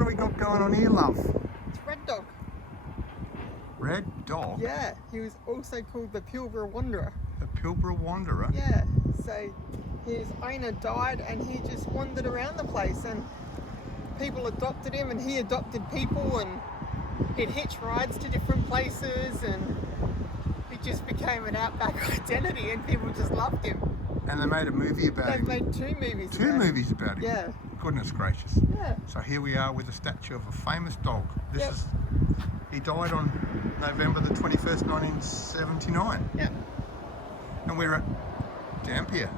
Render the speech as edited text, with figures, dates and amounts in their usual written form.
do we got going on here, love? It's Red Dog. Red Dog? Yeah, he was also called the Pilbara Wanderer. The Pilbara Wanderer? Yeah, so his owner died and he just wandered around the place and people adopted him and he adopted people and he'd hitch rides to different places and he just became an outback identity and people just loved him. And they made a movie about They've him. made two movies Two about movies about him? Yeah. Goodness gracious. Yeah. So here we are with a statue of a famous dog. This Yep. is, he died on November the 21st, 1979. Yeah. And we're at Dampier.